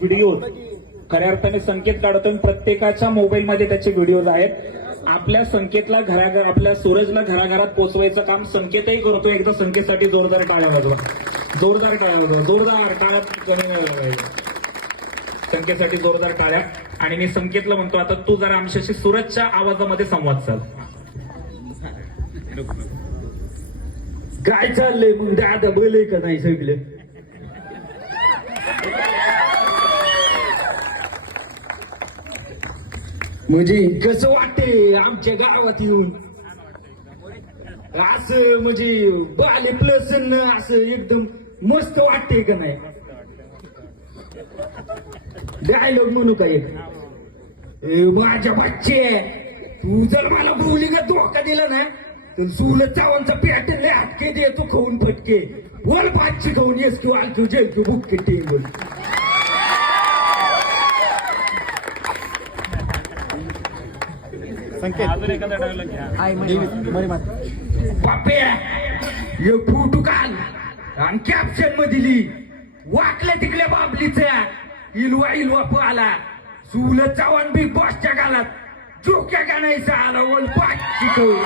Video खऱ्या अर्थाने संकेत काढतो आणि प्रत्येकाच्या मोबाईलमध्ये त्याचे व्हिडिओज आहेत. आपल्या संकेतला घराघर आपल्या सूरजला घराघरात पोहोचवायचं काम संकेतही करतो एकदा संकेतसाठी जोरदार टाळ्या वाजवा. जोरदार टाळ्या वाजवा. जोरदार टाळ्यात कमी संकेतसाठी जोरदार टाळ्या. आणि मी संकेतला म्हणतो आता तू जरा आमच्याशी सूरजच्या आवाजामध्ये संवाद साध. काय चाललंय मग? दादा बोलय का? नाही सगळे? म्हणजे कसं वाटते आमच्या गावात येऊन? असं म्हणजे बाले प्लस असं एकदम मस्त वाटते का नाही? डायलॉग म्हणू का एक? माझ्या बच्चे तू जर मला बोली का धोका दिला ना तर सुल चावांचा पॅटर्न लय हटके देतो खाऊन फटके. बोल पाचशे खाऊन येस किंवा आलतो जेल किंवा बुक टेबल एक फोटो काल. आणि कॅप्शनमध्ये लिही वाकल्या तिकल्या बाबलीचा इलवा इलवा पाला. सुल चावण बिग बॉसच्या गालात. जोक्या गाणायचा आला बोल पाचशे खाऊन